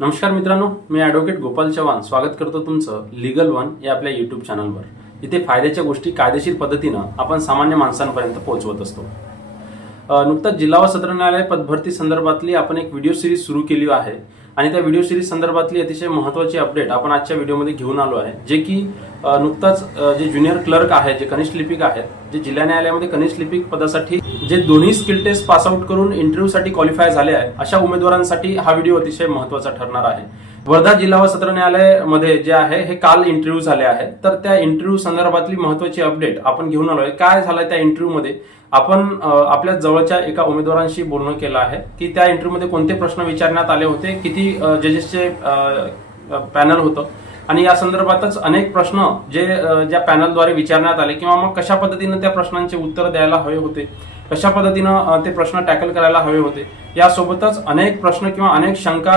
नमस्कार मित्रांनो मी ॲडव्होकेट गोपाल चव्हाण. स्वागत करतो तुमचं लिगल वन या आपल्या यूट्यूब चॅनलवर इथे फायद्याच्या गोष्टी कायदेशीर पद्धतीनं आपण सामान्य माणसांपर्यंत पोहोचवत असतो. नुकताच जिल्हा व सत्र न्यायालय पदभरती संदर्भातली आपण एक व्हिडिओ सिरीज सुरू केली आहे. आणि त्या व्हिडिओ सिरीज संदर्भातली अतिशय महत्त्वाची अपडेट आपण आजच्या व्हिडिओमध्ये घेऊन आलो आहे. जे की नुकताच जे ज्युनियर क्लर्क आहे जे कनिष्ठ लिपिक आहेत जे जिल्हा न्यायालयामध्ये कनिष्ठ लिपिक पदासाठी जे दोन्ही स्किल टेस्ट पास आउट करून इंटरव्ह्यूसाठी क्वालिफाय झाले आहे अशा उमेदवारांसाठी हा व्हिडिओ अतिशय महत्त्वाचा ठरणार आहे. वर्धा जिल्हा व सत्र न्यायालयामध्ये जे आहे हे काल इंटरव्ह्यू झाले आहे तर त्या इंटरव्ह्यू संदर्भातली महत्वाची अपडेट आपण घेऊन आलोय. काय झालंय त्या इंटरव्ह्यू मध्ये? आपण आपल्या जवळच्या एका उमेदवारांशी बोलणं केलं आहे की त्या इंटरव्ह्यू मध्ये कोणते प्रश्न विचारण्यात आले होते? किती जजेसचे पॅनल होतं? आणि या संदर्भातच अनेक प्रश्न जे ज्या पॅनलद्वारे विचारण्यात आले किंवा मग कशा पद्धतीनं त्या प्रश्नांचे उत्तर द्यायला हवे होते? कशा पद्धतीनं ते प्रश्न टॅकल करायला हवे होते. यासोबतच अनेक प्रश्न किंवा अनेक शंका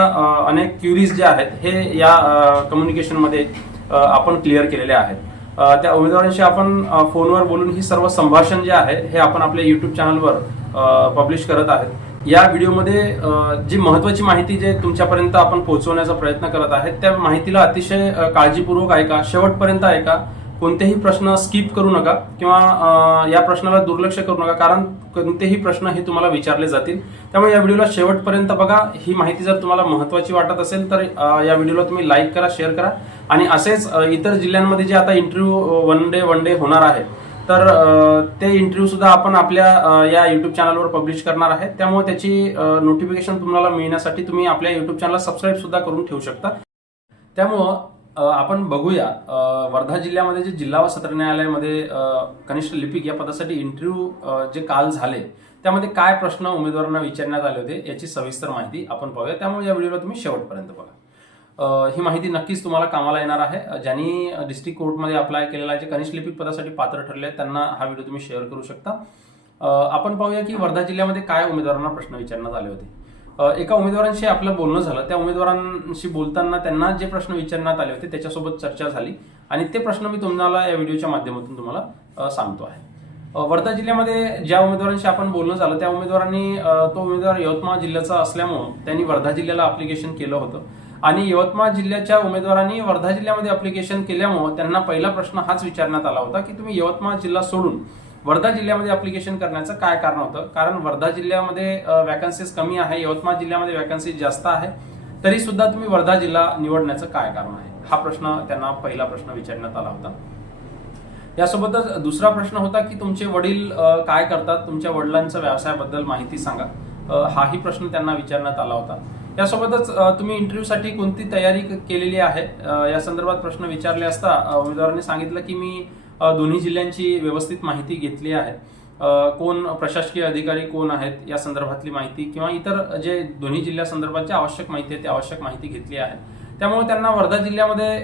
अनेक क्युरीज जे आहेत हे या कम्युनिकेशनमध्ये आपण क्लिअर केलेले आहेत. त्या उमेदवारांशी आपण फोनवर बोलून ही सर्व संभाषण जे आहे हे आपण आपल्या युट्यूब चॅनलवर पब्लिश करत आहेत. या व्हिडिओमध्ये जी महत्वाची माहिती जे तुमच्यापर्यंत आपण पोहोचवण्याचा प्रयत्न करत आहेत त्या माहितीला अतिशय काळजीपूर्वक ऐका शेवटपर्यंत ऐका. कोणतेही प्रश्न स्किप करू नका किंवा या प्रश्नाला दुर्लक्ष करू नका कारण कोणतेही प्रश्न हे तुम्हाला विचारले जातील. त्यामुळे या व्हिडिओला शेवटपर्यंत बघा. ही माहिती जर तुम्हाला महत्वाची वाटत असेल तर या व्हिडिओला तुम्ही लाईक करा शेअर करा. आणि असेच इतर जिल्ह्यांमध्ये जे आता interview one day one day होणार आहे तर ते इंटरव्ह्यू सुद्धा आपण आपल्या या युट्यूब चॅनलवर पब्लिश करणार आहे. त्यामुळे त्याची नोटिफिकेशन तुम्हाला मिळण्यासाठी तुम्ही आपल्या युट्यूब चॅनलला सबस्क्राईब सुद्धा करून ठेवू शकता. त्यामुळं आपण बघूया. वर्धा जिल्ह्यामध्ये जे जिल्हा व सत्र न्यायालयामध्ये कनिष्ठ लिपिक या पदासाठी इंटरव्ह्यू जे काल झाले त्यामध्ये काय प्रश्न उमेदवारांना विचारण्यात आले होते याची सविस्तर माहिती आपण पाहूया. त्यामुळे या व्हिडिओला तुम्ही शेवटपर्यंत बघा. ही माहिती नक्कीच तुम्हाला कामाला येणार आहे. ज्यांनी डिस्ट्रिक्ट कोर्टमध्ये अप्लाय केलेला आहे जे कनिष्ठ लिपिक पदासाठी पात्र ठरले आहेत त्यांना हा व्हिडिओ तुम्ही शेअर करू शकता. आपण पाहूया की वर्धा जिल्ह्यामध्ये काय उमेदवारांना प्रश्न विचारण्यात आले होते. एका उमेदवारांशी आपलं बोलणं झालं. त्या उमेदवारांशी बोलताना त्यांना जे प्रश्न विचारण्यात आले होते त्याच्यासोबत चर्चा झाली. आणि ते प्रश्न मी तुम्हाला या व्हिडिओच्या माध्यमातून तुम्हाला सांगतो आहे. वर्धा जिल्ह्यामध्ये ज्या उमेदवारांशी आपण बोलणं झालं त्या उमेदवारांनी तो उमेदवार यवतमाळ जिल्ह्याचा असल्यामुळं त्यांनी वर्धा जिल्ह्याला अप्लिकेशन केलं होतं. आणि यवतमाळ जिल्ह्याच्या उमेदवारांनी वर्धा जिल्ह्यामध्ये अप्लिकेशन केल्यामुळं त्यांना पहिला प्रश्न हाच विचारण्यात आला होता की तुम्ही यवतमाळ जिल्हा सोडून वर्धा जिल्ह्यामध्ये अप्लिकेशन करण्याचं काय कारण होतं? कारण वर्धा जिल्ह्यामध्ये वॅकन्सीज कमी आहे यवतमाळ जिल्ह्यामध्ये वॅकन्सीज जास्त आहे. तरी सुद्धा तुम्ही वर्धा जिल्हा निवडण्याचं काय कारण आहे? हा प्रश्न त्यांना पहिला प्रश्न विचारण्यात आला होता. यासोबतच दुसरा प्रश्न होता की तुमचे वडील काय करतात? तुमच्या वडिलांच्या व्यवसायाबद्दल माहिती सांगा. हाही प्रश्न त्यांना विचारण्यात आला होता. यासोबतच तुम्ही इंटरव्ह्यूसाठी कोणती तयारी केलेली आहे? या संदर्भात प्रश्न विचारले असता उमेदवारांनी सांगितलं की मी दोन्ही जिल्ह्यांची व्यवस्थित माहिती घेतली आहे. कोण प्रशासकीय अधिकारी कोण आहेत या संदर्भातली माहिती किंवा इतर जे दोन्ही जिल्ह्यासंदर्भातची आवश्यक माहिती आहे ती आवश्यक माहिती घेतली आहे. त्यामुळे त्यांना वर्धा जिल्ह्यामध्ये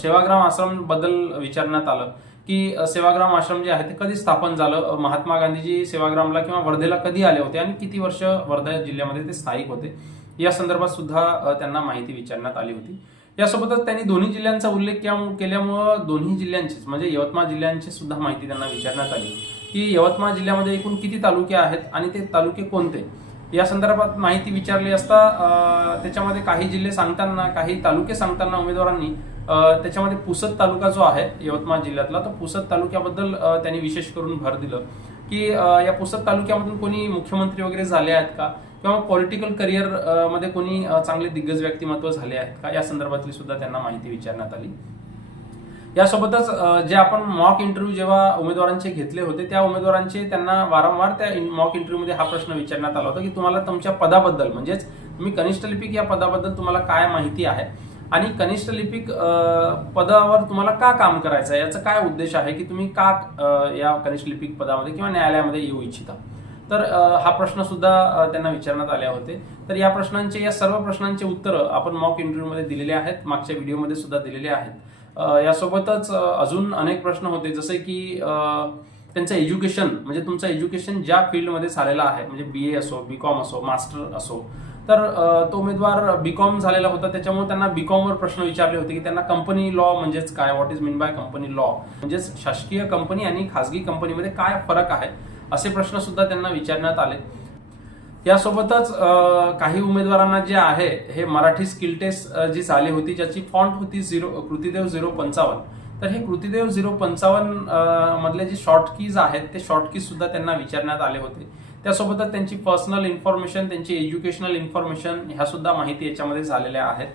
सेवाग्राम आश्रमबद्दल विचारण्यात आलं की सेवाग्राम आश्रम जे आहे ते कधी स्थापन झालं? महात्मा गांधीजी सेवाग्रामला किंवा वर्धेला कधी आले होते आणि किती वर्ष वर्धा जिल्ह्यामध्ये ते स्थायिक होते? या संदर्भात सुद्धा त्यांना माहिती विचारण्यात आली होती. यासोबतच त्यांनी दोन्ही जिल्ह्यांचा उल्लेख केल्यामुळं दोन्ही जिल्ह्यांचीच म्हणजे यवतमाळ जिल्ह्यांची सुद्धा माहिती त्यांना विचारण्यात आली. की यवतमाळ जिल्ह्यामध्ये एकूण किती तालुके आहेत आणि ते तालुके कोणते? या संदर्भात माहिती विचारली असता त्याच्यामध्ये काही जिल्हे सांगताना काही तालुके सांगताना उमेदवारांनी त्याच्यामध्ये पुसद तालुका जो आहे यवतमाळ जिल्ह्यातला तो पुसद तालुक्याबद्दल त्यांनी विशेष करून भर दिलं. की या पुसद तालुक्यामधून कोणी मुख्यमंत्री वगैरे झाले आहेत का? किंवा पॉलिटिकल करिअरमध्ये कोणी चांगले दिग्गज व्यक्तिमत्व झाले आहेत का? या संदर्भातली सुद्धा त्यांना माहिती विचारण्यात आली. यासोबतच जे आपण मॉक इंटरव्ह्यू जेव्हा उमेदवारांचे घेतले होते त्या उमेदवारांचे त्यांना वारंवार त्या मॉक इंटरव्ह्यूमध्ये हा प्रश्न विचारण्यात आला होता की तुम्हाला तुमच्या पदाबद्दल म्हणजेच तुम्ही कनिष्ठ लिपिक या पदाबद्दल तुम्हाला काय माहिती आहे? आणि कनिष्ठ लिपिक पदावर तुम्हाला का काम करायचं आहे? याचा काय उद्देश आहे की तुम्ही का या कनिष्ठ लिपिक पदामध्ये किंवा न्यायालयामध्ये येऊ इच्छिता? तर हा प्रश्न सुद्धा त्यांना विचारण्यात आले होते. तर या प्रश्नांचे या सर्व प्रश्नांचे उत्तरं आपण मॉक इंटरव्ह्यूमध्ये दिलेले आहेत. मागच्या व्हिडिओमध्ये सुद्धा दिलेले आहेत. यासोबतच अजून अनेक प्रश्न होते. जसे की त्यांचं एज्युकेशन म्हणजे तुमचं एज्युकेशन ज्या फील्डमध्ये झालेलं आहे म्हणजे बी ए असो बी कॉम असो मास्टर असो तर तो उमेदवार बी कॉम झालेला होता. त्याच्यामुळे त्यांना बी वर प्रश्न विचारले होते की त्यांना कंपनी लॉ म्हणजेच काय? What is mean by company law म्हणजेच शासकीय कंपनी आणि खासगी कंपनीमध्ये काय फरक आहे? असे प्रश्न सुद्धा त्यांना विचारण्यात आले. यासोबतच काही उमेदवारांना जे आहे हे मराठी स्किल टेस्ट जी झाली होती ज्याची फॉन्ट होती झिरो कृतीदेव झिरो पंचावन्न. तर हे कृतीदेव झिरो पंचावन्न मधले जे शॉर्ट कीज आहेत ते शॉर्ट कीज सुद्धा त्यांना विचारण्यात आले होते. त्यासोबतच त्यांची पर्सनल इन्फॉर्मेशन त्यांची एज्युकेशनल इन्फॉर्मेशन ह्या सुद्धा माहिती याच्यामध्ये झालेल्या आहेत.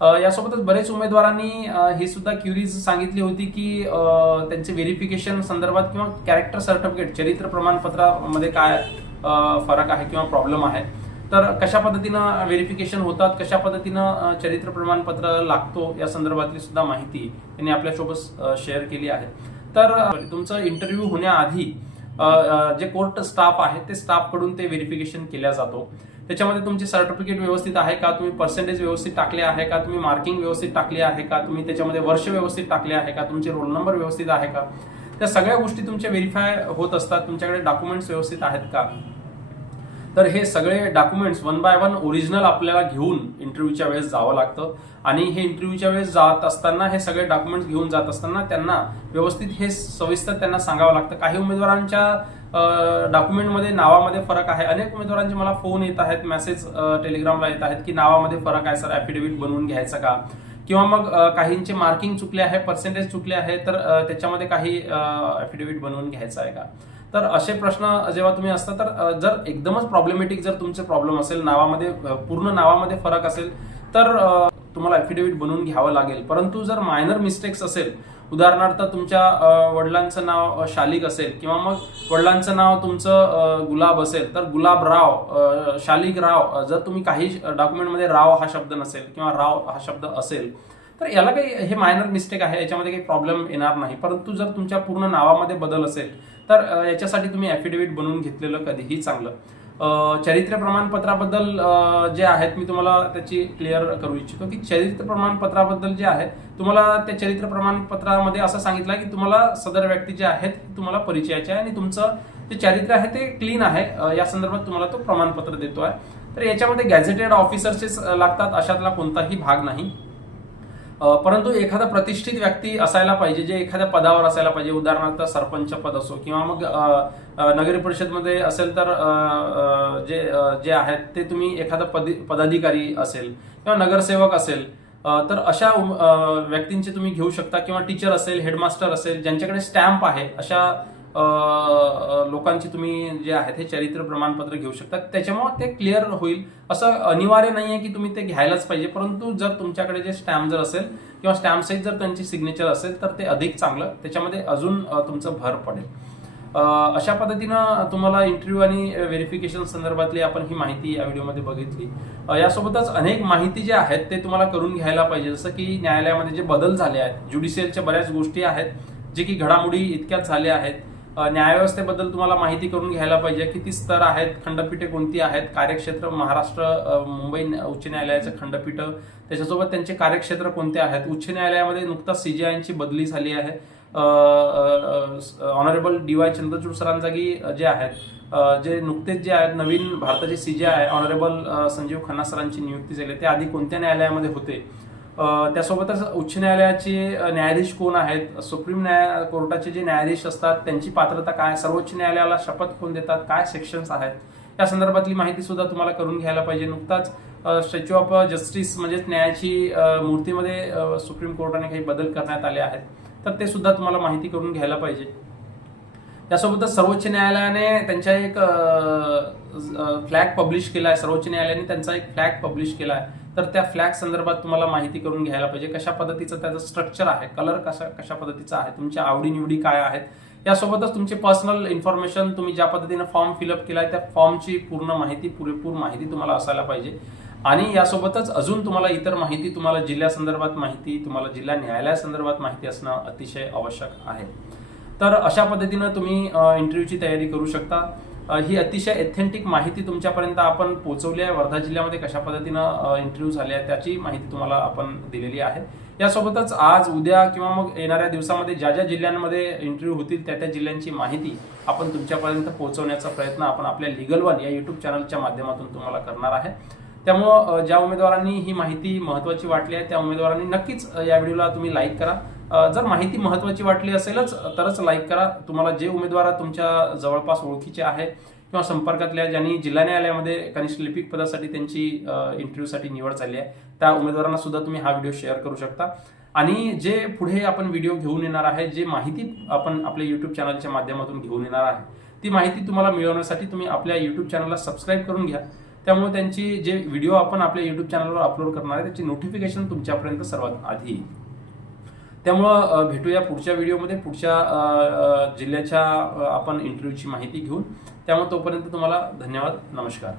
यासोबतच बरेच उमेदवारांनी हे ही सुद्धा क्युरीज सांगितली होती की त्यांचे व्हेरिफिकेशन संदर्भात किंवा कॅरेक्टर सर्टिफिकेट चरित्र प्रमाणपत्रामध्ये काय फरक आहे किंवा प्रॉब्लेम आहे. तर कशा पद्धतीनं व्हेरिफिकेशन होतात कशा पद्धतीनं चरित्र प्रमाणपत्र लागतो या संदर्भातली सुद्धा माहिती त्यांनी आपल्यासोबत शेअर केली आहे. तर तुमचा तुमचं इंटरव्ह्यू होण्याआधी जे कोर्ट स्टाफ आहे ते स्टाफकडून ते व्हेरिफिकेशन केल्या जातो. त्याच्यामध्ये तुमचे सर्टिफिकेट व्यवस्थित आहे का? तुम्ही पर्सेंटेज व्यवस्थित टाकले आहे का? तुम्ही मार्किंग व्यवस्थित टाकले आहे का? तुम्ही त्याच्यामध्ये वर्ष व्यवस्थित टाकले आहे का? तुमचे रोल नंबर व्यवस्थित आहे का? त्या सगळ्या गोष्टी तुमच्या व्हेरीफाय होत असतात. तुमच्याकडे डॉक्युमेंट्स व्यवस्थित आहेत का? तर हे सगळे documents one by one original आपल्याला घेऊन इंटरव्ह्यूच्या वेळेस जावं लागतं. आणि हे इंटरव्ह्यूच्या वेळेस जात असताना हे सगळे डॉक्युमेंट्स घेऊन जात असताना त्यांना व्यवस्थित हे सविस्तर त्यांना सांगावं लागतं. काही उमेदवारांच्या डॉक्युमेंटमध्ये नावामध्ये फरक आहे. अनेक उमेदवारांचे मला फोन येत आहेत मेसेज टेलिग्रामला येत आहेत की नावामध्ये फरक आहे सर ऍफिडेव्हिट बनवून घ्यायचं का? किंवा मग काहींचे मार्किंग चुकले आहे पर्सेंटेज चुकले आहे तर त्याच्यामध्ये काही ऍफिडेव्हिट बनवून घ्यायचं आहे का? तर असे प्रश्न जेव्हा तुम्ही असता तर जर एकदमच प्रॉब्लेमॅटिक जर तुमचे प्रॉब्लेम असेल नावामध्ये पूर्ण नावामध्ये फरक असेल तर तुम्हाला ॲफिडेव्हिट बनवून घ्यावं लागेल. परंतु जर मायनर मिस्टेक्स असेल उदाहरणार्थ तुमच्या वडिलांचं नाव शालिक असेल किंवा मग वडिलांचं नाव तुमचं गुलाब असेल तर गुलाबराव अ, शालिक राव जर तुम्ही काही डॉक्युमेंटमध्ये राव हा शब्द नसेल किंवा राव हा शब्द असेल तर याला काही हे मायनर मिस्टेक आहे याच्यामध्ये काही प्रॉब्लेम येणार नाही. परंतु जर तुमच्या पूर्ण नावामध्ये बदल असेल तर याच्यासाठी तुम्ही ॲफिडेव्हिट बनवून घेतलेलं कधीही चांगलं. चरित्र प्रमाणपत्राबद्दल जे आहेत मी तुम्हाला त्याची क्लिअर करू इच्छितो की चरित्र प्रमाणपत्राबद्दल जे आहे तुम्हाला त्या चरित्र प्रमाणपत्रामध्ये असं सांगितलं की तुम्हाला सदर व्यक्ती जे आहेत तुम्हाला परिचयाचे आहे आणि तुमचं जे चारित्र्य आहे ते क्लीन आहे. या संदर्भात तुम्हाला तो प्रमाणपत्र देतो आहे तर याच्यामध्ये गॅझेटेड ऑफिसर्सचेच लागतात अशातला कोणताही भाग नाही. परंतु एखादा प्रतिष्ठित व्यक्ती असायला पाहिजे जे एखाद्या पदावर असायला पाहिजे उदाहरणार्थ सरपंच पद असो किंवा मग नगर नगरी परिषदमध्ये असेल तर जे जे आहेत ते तुम्ही एखादा पदी पदाधिकारी असेल किंवा नगरसेवक असेल तर अशा व्यक्तींचे तुम्ही घेऊ शकता किंवा टीचर असेल हेडमास्टर असेल ज्यांच्याकडे स्टॅम्प आहे अशा लोकांची तुम्ही जे आहेत हे चरित्र प्रमाणपत्र घेऊ शकता त्याच्यामुळे ते क्लिअर होईल. असं अनिवार्य नाही आहे की तुम्ही ते घ्यायलाच पाहिजे. परंतु जर तुमच्याकडे जे स्टॅम्प जर असेल किंवा स्टॅम्प सहित जर त्यांची सिग्नेचर असेल तर ते अधिक चांगलं. त्याच्यामध्ये अजून तुमचं भर पडेल. अशा पद्धतीनं तुम्हाला इंटरव्ह्यू आणि व्हेरिफिकेशन संदर्भातली आपण ही माहिती या व्हिडिओमध्ये बघितली. यासोबतच अनेक माहिती जे आहेत ते तुम्हाला करून घ्यायला पाहिजे. जसं की न्यायालयामध्ये जे बदल झाले आहेत ज्युडिशियलच्या बऱ्याच गोष्टी आहेत जे की घडामोडी इतक्याच झाल्या आहेत. न्यायव्यवस्थेबद्दल तुम्हाला माहिती करून घ्यायला पाहिजे. किती स्तर आहेत खंडपीठे कोणती आहेत? कार्यक्षेत्र महाराष्ट्र मुंबई उच्च न्यायालयाचं खंडपीठ. त्याच्यासोबत त्यांचे कार्यक्षेत्र कोणते आहेत? उच्च न्यायालयामध्ये नुकताच सीजीआयची बदली झाली आहे. ऑनरेबल डी वाय चंद्रचूड सरांजागी जे आहेत जे नुकतेच जे आहेत नवीन भारताचे सीजीआय ऑनरेबल संजीव खन्ना सरांची नियुक्ती झाली. ते आधी कोणत्या न्यायालयामध्ये होते? त्यासोबतच उच्च न्यायालयाचे न्यायाधीश कोण आहेत? सुप्रीम न्याय कोर्टाचे जे न्यायाधीश असतात त्यांची पात्रता काय? सर्वोच्च न्यायालयाला शपथ कोण देतात? काय सेक्शन्स आहेत? या संदर्भातली माहिती सुद्धा तुम्हाला करून घ्यायला पाहिजे. नुकताच स्टॅच्यू ऑफ जस्टिस म्हणजेच न्यायाची मूर्तीमध्ये सुप्रीम कोर्टाने काही बदल करण्यात आले आहेत. तर ते सुद्धा तुम्हाला माहिती करून घ्यायला पाहिजे. त्यासोबतच सर्वोच्च न्यायालयाने त्यांच्या एक फ्लॅग पब्लिश केला आहे. सर्वोच्च न्यायालयाने त्यांचा एक फ्लॅग पब्लिश केला आहे. तर त्या फ्लॅग संदर्भात तुम्हाला माहिती करून घ्यायला पाहिजे कशा पद्धतीचं त्याचं स्ट्रक्चर आहे कलर कशा कशा पद्धतीचा आहे तुमच्या आवडीनिवडी काय आहेत यासोबतच तुमची पर्सनल इन्फॉर्मेशन तुम्ही ज्या पद्धतीने फॉर्म फिलअप आहे त्या फॉर्मची पूर्ण माहिती पुरेपूर माहिती तुम्हाला असायला पाहिजे. आणि यासोबतच अजून तुम्हाला इतर माहिती तुम्हाला जिल्ह्यासंदर्भात माहिती तुम्हाला जिल्हा न्यायालयासंदर्भात माहिती असणं अतिशय आवश्यक आहे. तर अशा पद्धतीनं तुम्ही इंटरव्ह्यूची तयारी करू शकता. ही अतिशय एथेंटिक माहिती तुमच्यापर्यंत आपण पोहोचवली आहे. वर्धा जिल्ह्यामध्ये कशा पद्धतीनं इंटरव्ह्यू झाले आहे त्याची माहिती तुम्हाला आपण दिलेली आहे. यासोबतच आज उद्या किंवा मग येणाऱ्या दिवसामध्ये ज्या ज्या जिल्ह्यांमध्ये इंटरव्ह्यू होतील त्या त्या जिल्ह्यांची माहिती आपण तुमच्यापर्यंत पोहोचवण्याचा प्रयत्न आपण आपल्या लिगल वन या युट्यूब चॅनलच्या माध्यमातून तुम्हाला करणार आहे. त्यामुळं ज्या उमेदवारांनी ही माहिती महत्वाची वाटली आहे त्या उमेदवारांनी नक्कीच या व्हिडिओला तुम्ही लाईक करा. जर माहिती महत्वाची वाटली असेलच तरच लाईक करा. तुम्हाला जे उमेदवार तुमच्या जवळपास ओळखीचे आहे किंवा संपर्कातल्या ज्यांनी जिल्हा न्यायालयामध्ये कनिष्ठ लिपिक पदासाठी त्यांची इंटरव्ह्यूसाठी निवड झाली आहे त्या उमेदवारांना सुद्धा तुम्ही हा व्हिडिओ शेअर करू शकता. आणि जे पुढे आपण व्हिडिओ घेऊन येणार आहे जे माहिती आपण आपल्या युट्यूब चॅनलच्या माध्यमातून घेऊन येणार आहे ती माहिती तुम्हाला मिळवण्यासाठी तुम्ही आपल्या युट्यूब चॅनलला सबस्क्राईब करून घ्या. त्यामुळे त्यांची जे व्हिडिओ आपण आपल्या युट्यूब चॅनलवर अपलोड करणार आहे त्याची नोटिफिकेशन तुमच्यापर्यंत सर्वात आधी येईल. त्यामुळं भेटूया पुढच्या व्हिडिओमध्ये. पुढच्या जिल्ह्याच्या आपण इंटरव्ह्यूची माहिती घेऊन. त्यामुळे तोपर्यंत तुम्हाला धन्यवाद. नमस्कार.